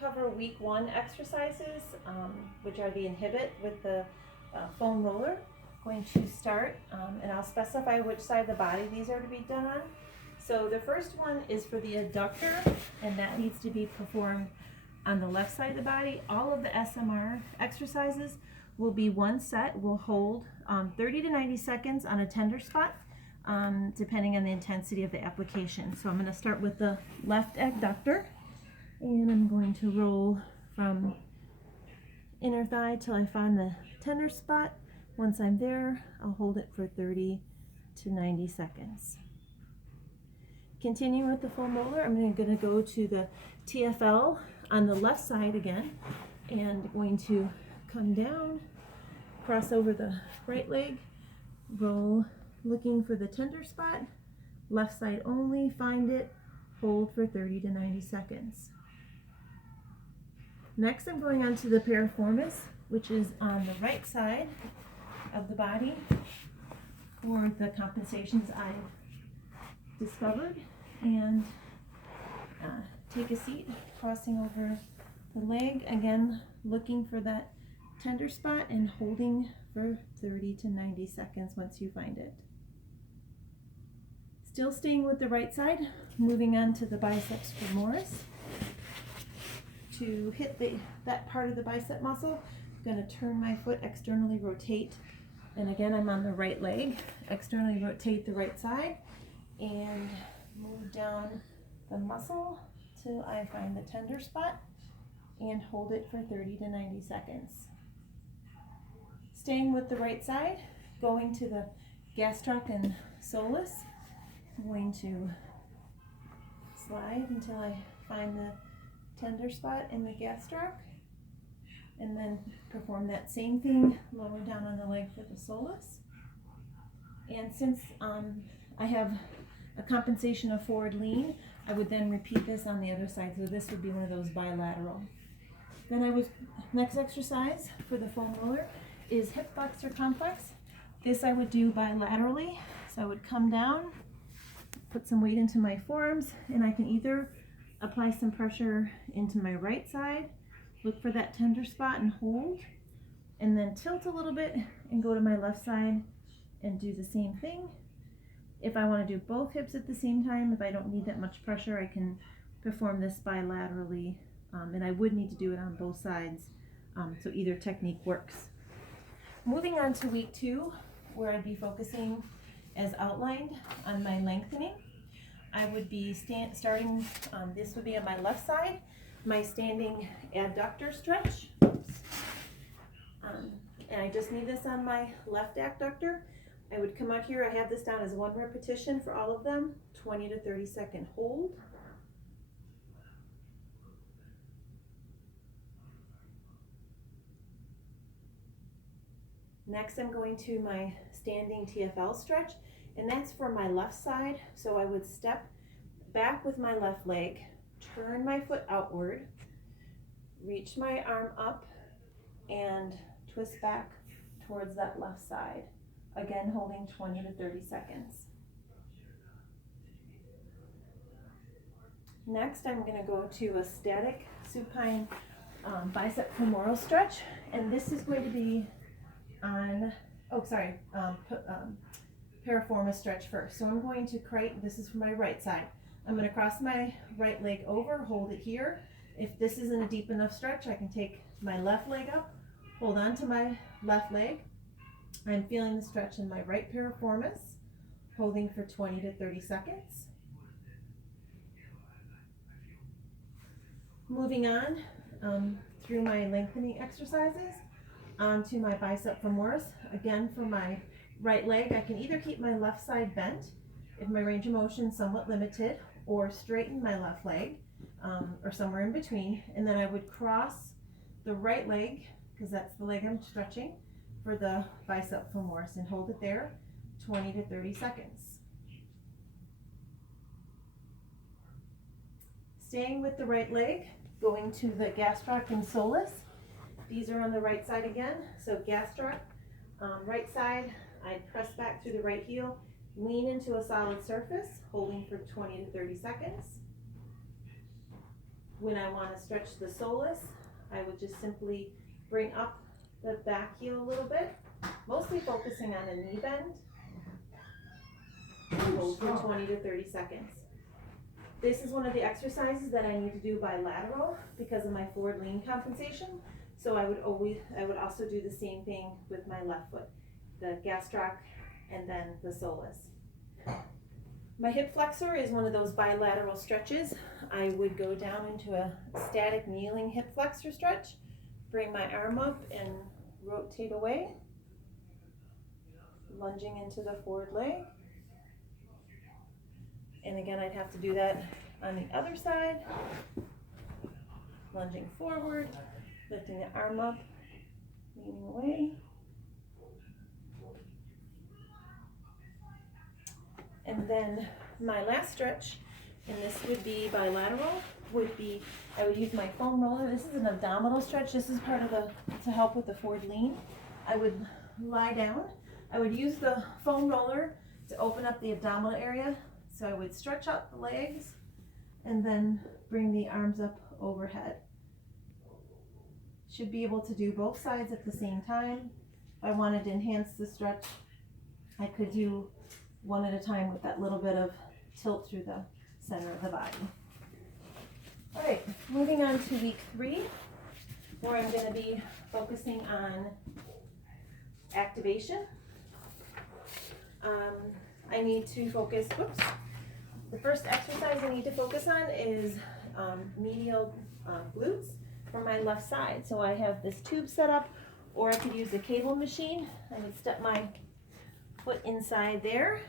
cover week 1 exercises, which are the inhibit with the foam roller. Going to start, and I'll specify which side of the body these are to be done on. So the first one is for the adductor, and that needs to be performed on the left side of the body. All of the SMR exercises will be one set. We'll hold 30 to 90 seconds on a tender spot, depending on the intensity of the application. So I'm going to start with the left adductor, and I'm going to roll from inner thigh till I find the tender spot. Once I'm there, I'll hold it for 30 to 90 seconds. Continuing with the foam roller, I'm going to go to the TFL on the left side again, and going to come down, cross over the right leg, roll, looking for the tender spot, left side only, find it, hold for 30 to 90 seconds. Next, I'm going on to the piriformis, which is on the right side of the body for the compensations I've discovered. And take a seat, crossing over the leg, again looking for that tender spot and holding for 30 to 90 seconds once you find it. Still staying with the right side, moving on to the biceps femoris. To hit that part of the bicep muscle, I'm going to turn my foot, externally rotate, and again I'm on the right leg, externally rotate the right side, and move down the muscle till I find the tender spot and hold it for 30 to 90 seconds. Staying with the right side, going to the gastroc and soleus. I'm going to slide until I find the tender spot in the gastroc, and then perform that same thing lower down on the leg for the soleus. And since I have a compensation of forward lean, I would then repeat this on the other side, so this would be one of those bilateral. Then next exercise for the foam roller is hip flexor complex. This I would do bilaterally, so I would come down, put some weight into my forearms, and I can either apply some pressure into my right side, look for that tender spot and hold, and then tilt a little bit and go to my left side and do the same thing. If I want to do both hips at the same time, if I don't need that much pressure, I can perform this bilaterally, and I would need to do it on both sides, so either technique works. Moving on to week 2, where I'd be focusing, as outlined, on my lengthening. I would be starting, this would be on my left side, my standing adductor stretch. And I just need this on my left adductor. I would come out here, I have this down as 1 repetition for all of them, 20 to 30 second hold. Next, I'm going to my standing TFL stretch, and that's for my left side. So I would step back with my left leg, turn my foot outward, reach my arm up, and twist back towards that left side. Again, holding 20 to 30 seconds. Next, I'm going to go to a static supine bicep femoral stretch, and this is going to be on, piriformis stretch first. So I'm going to this is for my right side. I'm going to cross my right leg over, hold it here. If this isn't a deep enough stretch, I can take my left leg up, hold on to my left leg. I'm feeling the stretch in my right piriformis, holding for 20 to 30 seconds. Moving on through my lengthening exercises onto my bicep femoris. Again, for my right leg, I can either keep my left side bent if my range of motion is somewhat limited, or straighten my left leg, or somewhere in between. And then I would cross the right leg, because that's the leg I'm stretching, for the bicep femoris, and hold it there 20 to 30 seconds. Staying with the right leg, going to the gastroc and soleus. These are on the right side again. So gastroc, right side, I press back through the right heel, lean into a solid surface, holding for 20 to 30 seconds. when I want to stretch the soleus, I would just simply bring up the back heel a little bit, mostly focusing on a knee bend, and hold for 20 to 30 seconds. This is one of the exercises that I need to do bilateral because of my forward lean compensation. So I would also do the same thing with my left foot, the gastroc and then the soleus. My hip flexor is one of those bilateral stretches. I would go down into a static kneeling hip flexor stretch, bring my arm up and rotate away, lunging into the forward leg. And again, I'd have to do that on the other side, lunging forward, lifting the arm up, leaning away. And then my last stretch, and this would be bilateral, would be, I would use my foam roller. This is an abdominal stretch. This is part of to help with the forward lean. I would lie down. I would use the foam roller to open up the abdominal area. So I would stretch out the legs and then bring the arms up overhead. Should be able to do both sides at the same time. If I wanted to enhance the stretch, I could do one at a time with that little bit of tilt through the center of the body. All right, moving on to week 3, where I'm going to be focusing on activation. I need to focus, the first exercise I need to focus on is medial glutes for my left side. So I have this tube set up, or I could use a cable machine. I would step my foot inside there.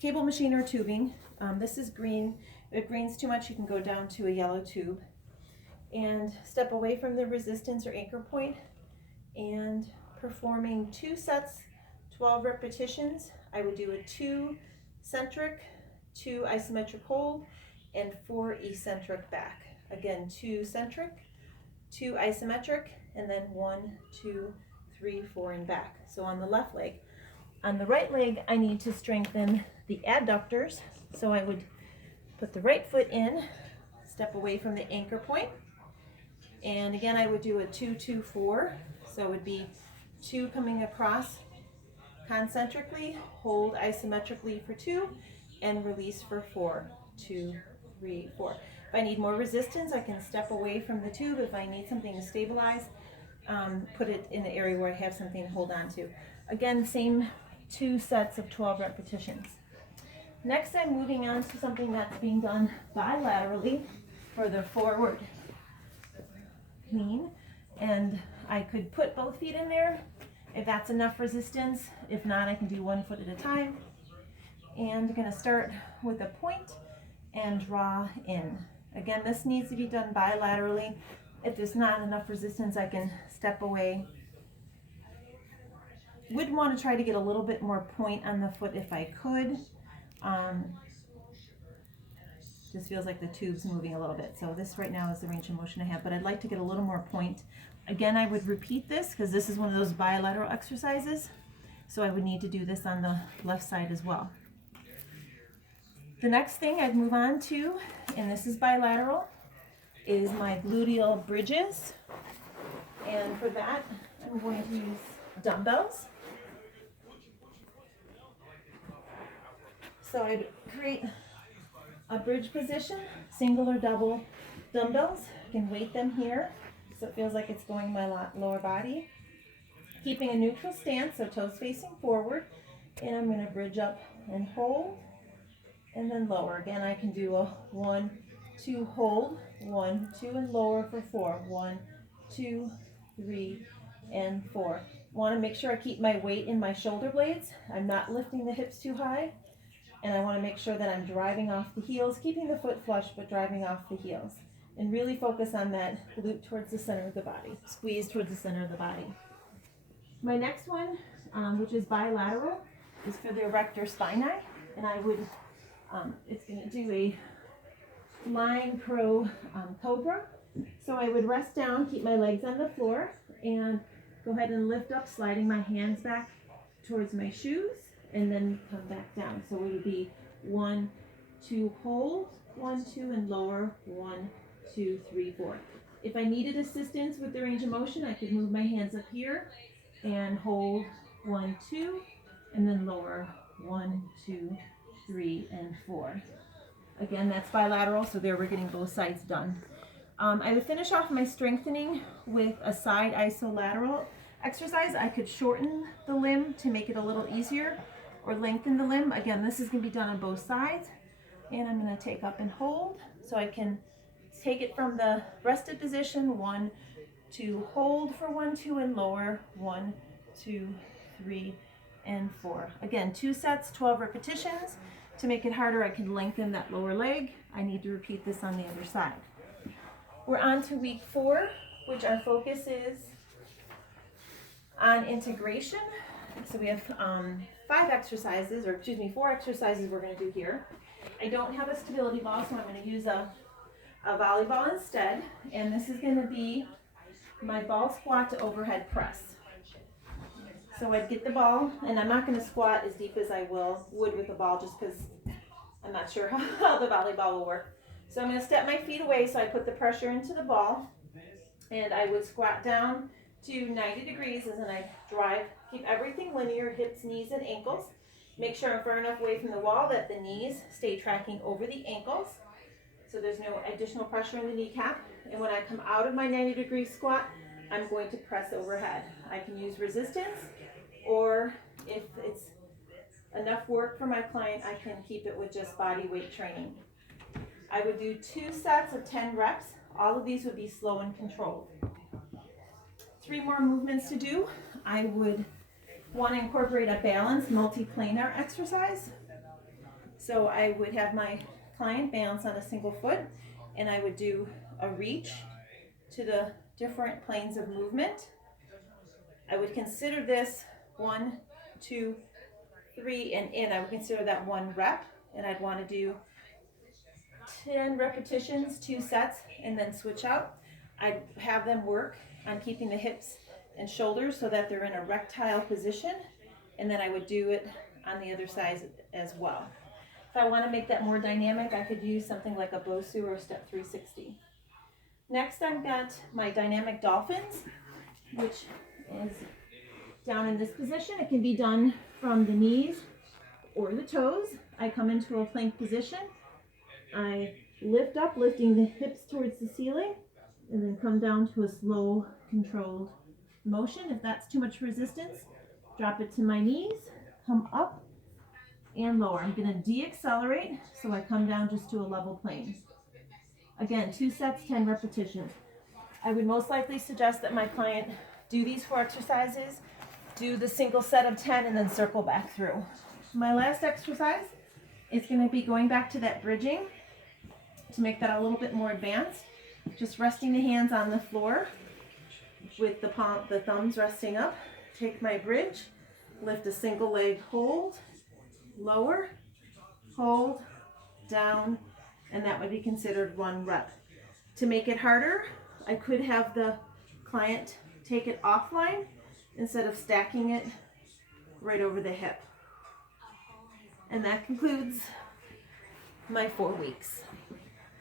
Cable machine or tubing. This is green. If green's too much, you can go down to a yellow tube. And step away from the resistance or anchor point and performing 2 sets, 12 repetitions. I would do a 2 centric, 2 isometric hold, and 4 eccentric back. Again, 2 centric, 2 isometric, and then 1, 2, 3, 4, and back. So on the left leg. On the right leg, I need to strengthen the adductors. So I would put the right foot in, step away from the anchor point. And again, I would do a 2, 2, 4. So it would be 2 coming across concentrically, hold isometrically for 2, and release for 4, 2, 3, 4. If I need more resistance, I can step away from the tube. If I need something to stabilize, put it in an area where I have something to hold on to. Again, same 2 sets of 12 repetitions. Next, I'm moving on to something that's being done bilaterally for the forward lean. And I could put both feet in there if that's enough resistance. If not, I can do 1 foot at a time. And I'm going to start with a point and draw in. Again, this needs to be done bilaterally. If there's not enough resistance, I can step away. Would want to try to get a little bit more point on the foot if I could. Just feels like the tube's moving a little bit. So this right now is the range of motion I have, but I'd like to get a little more point. Again, I would repeat this because this is one of those bilateral exercises. So I would need to do this on the left side as well. The next thing I'd move on to, and this is bilateral, is my gluteal bridges. And for that, I'm going to use dumbbells. So I'd create a bridge position, single or double dumbbells. You can weight them here so it feels like it's going my lower body. Keeping a neutral stance, so toes facing forward. And I'm going to bridge up and hold, and then lower. Again, I can do a 1, 2, hold, 1, 2, and lower for 4. 1, 2, 3, and 4. Want to make sure I keep my weight in my shoulder blades. I'm not lifting the hips too high. And I want to make sure that I'm driving off the heels, keeping the foot flush, but driving off the heels. And really focus on that glute towards the center of the body. Squeeze towards the center of the body. My next one, which is bilateral, is for the erector spinae. And I would, it's going to do a lying crow cobra. So I would rest down, keep my legs on the floor, and go ahead and lift up, sliding my hands back towards my shoes, and then come back down. So it would be 1, 2, hold, 1, 2, and lower, 1, 2, 3, 4. If I needed assistance with the range of motion, I could move my hands up here and hold 1, 2, and then lower 1, 2, 3, and 4. Again, that's bilateral, so there we're getting both sides done. I would finish off my strengthening with a side isolateral exercise. I could shorten the limb to make it a little easier, or lengthen the limb. Again, this is going to be done on both sides. And I'm going to take up and hold, so I can take it from the rested position, 1, 2, hold for 1, 2, and lower, 1, 2, 3, and 4. Again, 2 sets, 12 repetitions. To make it harder, I can lengthen that lower leg. I need to repeat this on the other side. We're on to week 4, which our focus is on integration. So we have 4 exercises we're going to do here. I don't have a stability ball, so I'm going to use a volleyball instead. And this is going to be my ball squat to overhead press. So I'd get the ball, and I'm not going to squat as deep as I would with the ball, just because I'm not sure how the volleyball will work. So I'm going to step my feet away so I put the pressure into the ball, and I would squat down to 90 degrees as in I drive, keep everything linear, hips, knees, and ankles. Make sure I'm far enough away from the wall that the knees stay tracking over the ankles, so there's no additional pressure in the kneecap. And when I come out of my 90-degree squat, I'm going to press overhead. I can use resistance, or if it's enough work for my client, I can keep it with just body weight training. I would do 2 sets of 10 reps. All of these would be slow and controlled. 3 more movements to do. I would want to incorporate a balanced multi-planar exercise. So I would have my client balance on a single foot, and I would do a reach to the different planes of movement. I would consider this 1, 2, 3, and in. I would consider that 1 rep, and I'd want to do 10 repetitions, 2 sets, and then switch out. I'd have them work on keeping the hips and shoulders so that they're in a erectile position, and then I would do it on the other side as well. If I want to make that more dynamic, I could use something like a Bosu or a step 360. Next, I've got my dynamic dolphins, which is down in this position. It can be done from the knees or the toes. I come into a plank position. I lift up, lifting the hips towards the ceiling, and then come down to a slow, controlled motion. If that's too much resistance, drop it to my knees, come up and lower. I'm going to de-accelerate, so I come down just to a level plane. Again, 2 sets, 10 repetitions. I would most likely suggest that my client do these 4 exercises, do the single set of 10, and then circle back through. My last exercise is going to be going back to that bridging to make that a little bit more advanced. Just resting the hands on the floor with the thumbs resting up. Take my bridge, lift a single leg, hold, lower, hold, down, and that would be considered 1 rep. To make it harder, I could have the client take it offline instead of stacking it right over the hip. And that concludes my 4 weeks.